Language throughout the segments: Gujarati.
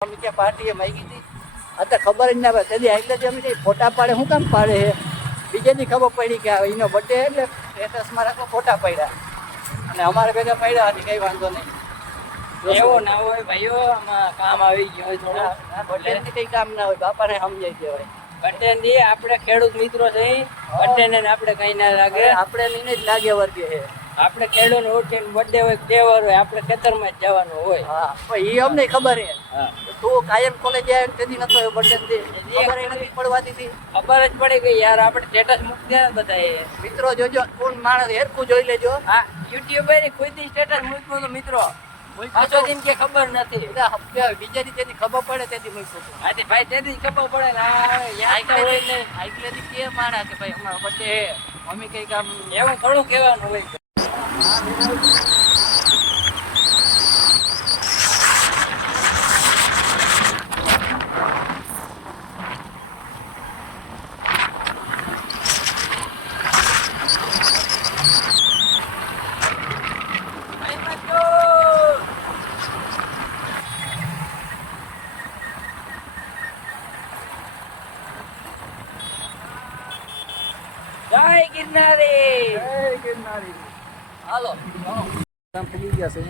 અમે ત્યાં પાર્ટીએ માગી હતી અત્યારે ખબર જ ના પડે તેથી એટલે જ અમે ફોટા પાડે શું કામ પાડે છે બીજે દી ખબર પડી કે એનો બર્થડે એટલે સ્ટેટસમાં રાખો ફોટા પડ્યા અને અમારે ભેગા પડ્યા હતી કંઈ વાંધો નહીં એવો ના હોય ભાઈઓ આમાં કામ આવી ગયો થોડા બર્થડે કંઈ કામ ના હોય બાપાને સમજાઈ દેવાય બર્થડે ની આપણે ખેડૂત મિત્રો છે બર્થડે ને આપણે કઈ ના લાગે આપણે લઈને જ લાગે વર્ગે છે આપણે ખેડૂત ઓળખીને બર્થડે હોય તહેવાર હોય આપણે ખેતરમાં જ જવાનું હોય હા પણ એ અમને ખબર છે હા તું કાયમ કોલેજ જાય તેથી નતો બર્થડે ખબર નથી પડવા દીધી ખબર જ પડી ગઈ યાર આપણે સ્ટેટસ મૂકી દે બધા મિત્રો જોજો કોણ માણસ હેરકું જોઈ લેજો હા યુટ્યુબર ની ખુદ સ્ટેટસ મૂક્યું હતું મિત્રો પાછો દિન કે ખબર નથી બીજા દી તેથી ખબર પડે તેથી મૂક્યું હતું આથી ભાઈ તેથી ખબર પડે ને આઈકલેથી કે માણા કે ભાઈ અમારો બર્થડે હે મમ્મી કઈ કામ એવું ઘણું કહેવાનું હોય જય ગિરનારી હાલો થઈ ગયા છે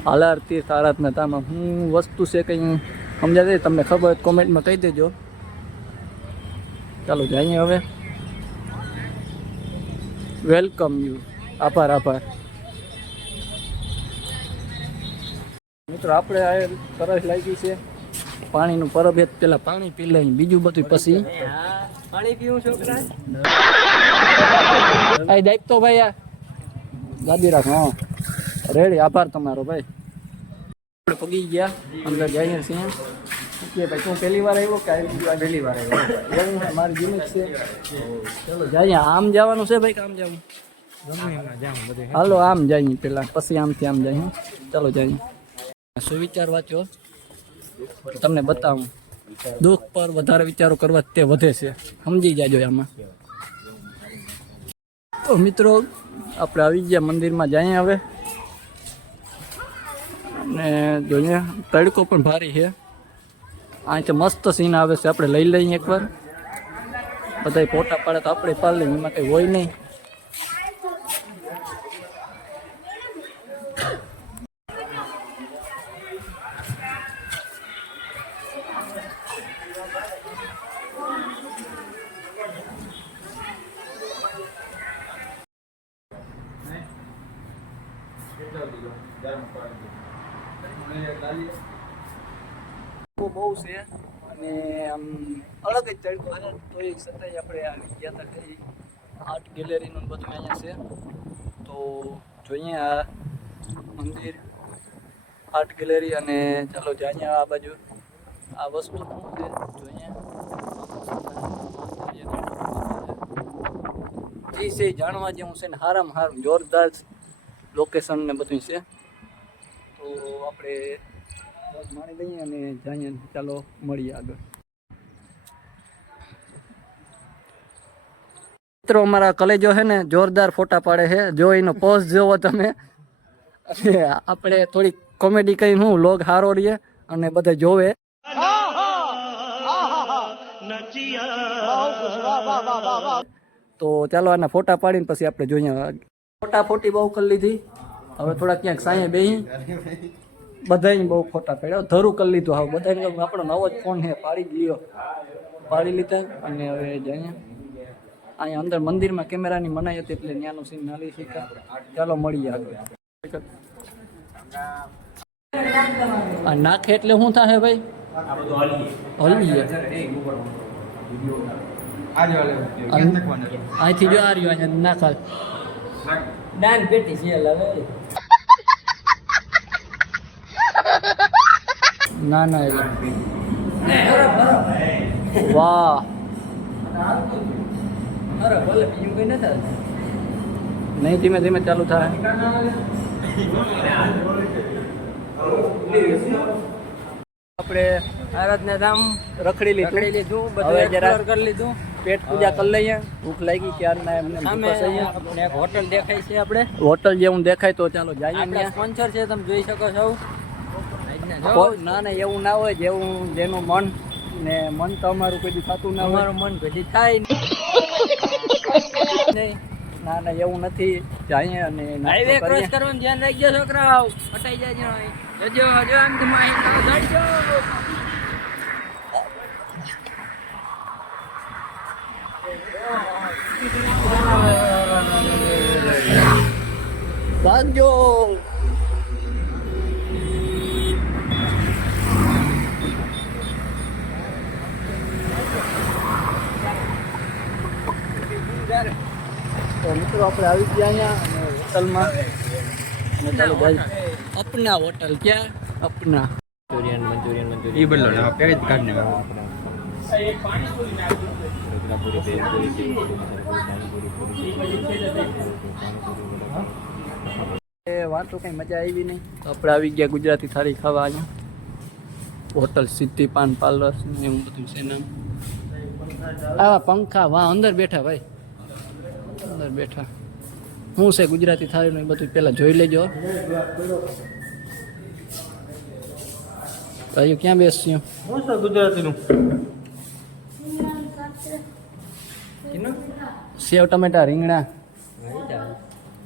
હાલાર તીર્થ આરાધના તામાં હું વસ્તુ છે કંઈ સમજાતી તમને ખબર હોય કોમેન્ટમાં કહી દેજો ચાલો જઈએ હવે વેલકમ યુ આભાર મિત્રો આપણે આ તરસ લાગી છે પાણીનું પરબ હેત પેલા પાણી પી લઈ બીજું બધું પછી પાણી પીવું છોકરા આ દાયક તો ભાઈ આ ગાદી રાખ હા રેડી આભાર તમારો ભાઈ આપણે પગી ગયા અંદર જઈએ છીએ કે ભાઈ તું પહેલી વાર આવ્યો કે પહેલી વાર આવ્યો એવું મારી જીમિક છે ચલો જઈએ આમ જવાનું છે ભાઈ કે આમ જવું હાલો આમ જઈએ પેલા પછી આમથી આમ જઈએ ચાલો જઈએ સુવિચાર વાંચો તમને બતાવું દુઃખ પર વધારે વિચારો કરવા તે વધે છે સમજી જાજો આમાં તો મિત્રો આપણે આવી ગયા મંદિરમાં જઈએ હવે અને જોઈએ તડકો પણ ભારી છે અહીંથી મસ્ત સીન આવે છે આપણે લઈ લઈએ એકવાર બધા ફોટા પાડે તો આપણે પાડી લઈએ એમાં કંઈ હોય નહીં બહુ છે અને આમ અલગ જ તડકો છે તો એ છતાંય આપણે આવી ગયા હતા કઈ આર્ટ ગેલેરીનું બધું અહીંયા છે તો જોઈએ આ મંદિર આર્ટ ગેલેરી અને ચાલો જઈએ આ બાજુ આ વસ્તુ શું છે જોઈએ જે છે જાણવા જેવું છે ને હારામાં હારું જોરદાર લોકેશન ને બધું છે તો આપણે માણી લઈએ અને જઈએ ચાલો મળીએ આગળ મિત્રો અમારા કલેજો છે ને જોરદાર ફોટા પાડે છે જો એનો પોઝ જોવો તમે અને આપણે થોડી કોમેડી કરી હું લોગ હારો રહીએ અને બધા જોવે તો ચાલો આના ફોટા પાડીને પછી આપણે જોઈએ ફોટી બહુ કરી લીધી હવે થોડા ક્યાંક સાંયે બેહી બધાય બહુ ફોટા પડ્યા ધરું કરી લીધું હવે બધાને આપણો નવો જ ફોન છે પાડી લીધા અને હવે જઈએ અહીંયા અંદર મંદિરમાં કેમેરાની મનાઈ હતી એટલે ત્યાંનું સીન નાલી શીખા ચાલો મળીએ આગળ આ નાખે એટલે શું થાય ભાઈ હલીએ અહીંથી જો આ રહ્યો અહીંયા નાખા દાન પેટી છે હવે ના એટલે વાહ અરે ભલે બીજું કઈ નથી નહીં ધીમે ધીમે ચાલુ થાય આપણે આરાધના ધામ રખડી લીધું રખડી લીધું હવે બધું જરા explore કરી લીધું પેટ પૂજા કરી લઈએ ભૂખ લાગી ક્યારના એમને સામે આપણે એક હોટલ દેખાય છે આપણે હોટલ જેવું દેખાય તો ચાલો જઈએ આપણા ત્યાં સ્પોન્સર છે તમે જોઈ શકો છો ના ના એવું ના હોય, જેવું જેનું મન ને મન તો અમારું કોઈ દી થતું ના હોય. અમારું મન કદી થાય નહીં. ના ના એવું નથી, જઈએ અને હાઈવે નાસ્તો ક્રોસ કરીએ. કરવાનું ધ્યાન રાખજો છોકરાઓ, હટાઈ જાજો જજો જો આમ તો માહિતી ગાડજો. ભાગજો. તો મિત્રો આપણે આવી ગયા અહીંયા અને હોટલમાં અને ચાલો ભાઈ અપના હોટલ. ક્યાં અપના? એ બદલો ને પેકેજ કાર્ડ ને એ વાતો કઈ મજા આવી નહીં. તો આપણે આવી ગયા ગુજરાતી થાળી ખાવા અહીંયા. હોટલ સિદ્ધિ પાન પાર્લર ને એવું બધું છે નામ. આવા પંખા વાહ અંદર બેઠા ભાઈ, અંદર બેઠા. શું છે ગુજરાતી થાળીનું એ બધું પહેલાં જોઈ લેજો. ભાઈઓ ક્યાં બેસ્યું? શું છે ગુજરાતીનું? સેવ ટમેટા, રીંગણા,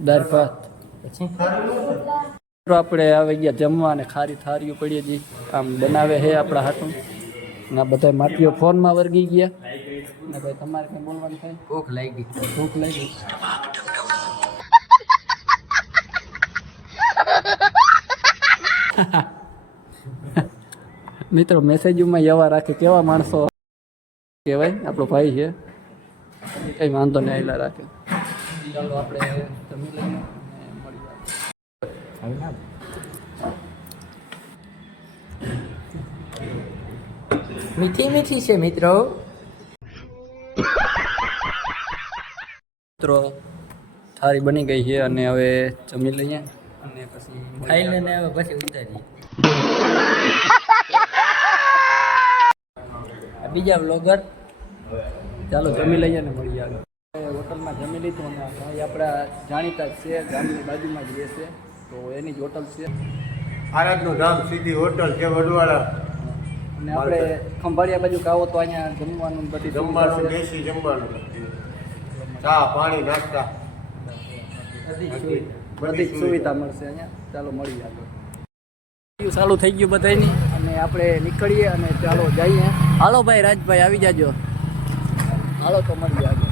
દાળ ભાત. તો આપણે આવી ગયા જમવા અને ખારી થાળીઓ પડી હતી આમ બનાવે છે આપણા હાથું. ના બધા માટીઓ ફોનમાં વર્ગી ગયા. ને ભાઈ તમારે કંઈ બોલવાનું થાય? ભૂખ લાગી. ભૂખ લાગી. મિત્રો મેસેજમાં એવા રાખે, કેવા માણસો કહેવાય. આપણો ભાઈ છે, કંઈ વાંધો નહીં, આયલા રાખે. ચાલો આપણે જમી લઈએ અને મળીએ. મીઠી મીઠી છે મિત્રો. મિત્રો થાળી બની ગઈ છે અને હવે જમી લઈએ અને પછી ખાઈ લઈને હવે પછી ઉતારીએ. આ બીજા બ્લોગર. ચાલો જમી લઈએ ને મળીએ આગળ. હોટલમાં જમી લીધું અને ભાઈ આપણા જાણીતા જ છે, ગામની બાજુમાં જ રહેશે, તો એની જ હોટલ છે. આરાધનું ધામ સીધી હોટલ છે વડવાળા. અને આપણે ખંભાળિયા બાજુ કાવો તો અહીંયા જમવાનું બધી જમવાનું સુવિધા છે. દેશી જમવાનું, ચા પાણી નાસ્તા બધી જ સુવિધા મળશે અહીંયા. ચાલો મળીએ આગળ. ચાલુ થઈ ગયું બધાની અને આપણે નીકળીએ અને ચાલો જઈએ. હાલો ભાઈ રાજભાઈ આવી જાજો. હાલો તો મળીએ આગળ.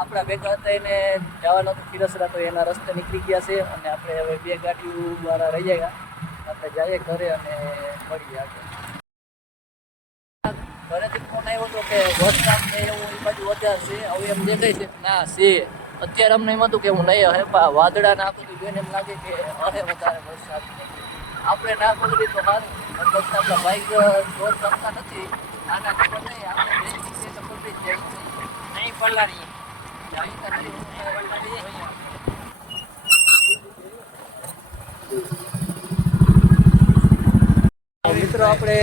આપણા ભેગા હતા એને જવાનો હતો ખીરસરા, તો એના રસ્તે નીકળી ગયા છે અને આપણે હવે બે ગાડીઓ દ્વારા રહી ગયા. આપણે જઈએ ઘરે અને મળીએ આગળ. ઘરેથી ફોન આવ્યો હતો કે વરસાદ ને એવું એ બાજુ વધારે છે. હવે એમ દેખાય છે ના છે. અત્યારે અમને એમ હતું કે હું નહીં હે, વાદળા ના આખું જોઈને એમ લાગે કે હે વધારે વરસાદ. આપણે ના પકડી તો સારું. આપણા બાઈક જોર કરતા નથી. નાના ખબર નહીં, આપણે બેસી તો પકડી જ જાય છે. નહીં પલારી. મિત્રો આપણે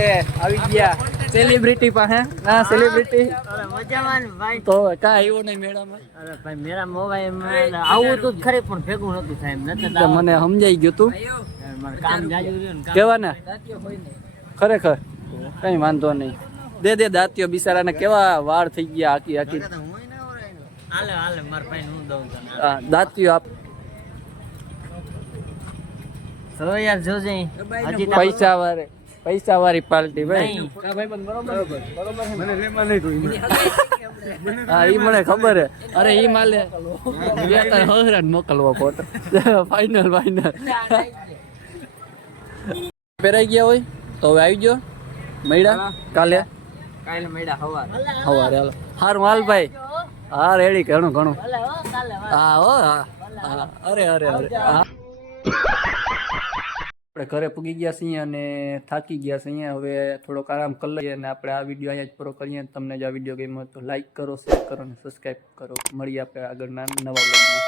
આવી ગયા સેલિબ્રિટી પાસે. ના સેલિબ્રિટી મજામાં ભાઈ. તો કાં આવ્યો નહીં મેળામાં? અરે ભાઈ મેરા મોબાઈલ આવું તો ખરી પણ ભેગું નતું થાય એમ નતું. તો મને સમજાઈ ગયું તું મારે કામ જાજુ રહ્યું ને કેવાના. ખરેખર કઈ વાંધો નહીં. દે દાંતીઓ બિચારાને કેવા વાળ થઈ ગયા આખી આખી. હાલે હાલે મારા ભાઈ હું દઉં તને. હા, દાંતીઓ આપ. તો યાર જોજે હજી પૈસા વાળી પાર્ટી ભાઈ. નહીં. હા ઈ મને ખબર હે. અરે ઈ માલે બે ત્રણ હજાર મોકલવો ફોટો. ફાઇનલ પહેરાઈ ગયા હોય તો હવે આવી ગયો મૈડા કાલે કાલે મેડા હવાર. સવારે. હાલો હારું હાલ ભાઈ. હા રેડી ઘણું ઘણું. હા હો હા. અરે હા. આપણે ઘરે પૂગી ગયા છીએ અને થાકી ગયા છીએ. હવે થોડોક આરામ કરી લઈએ અને આપણે આ વિડીયો અહીંયા જ પૂરો કરીએ. તમને જો આ વિડીયો ગમ્યો તો લાઈક કરો, શેર કરો અને સબસ્ક્રાઈબ કરો. મળીએ આપણે આગળના નવા વ્લોગમાં.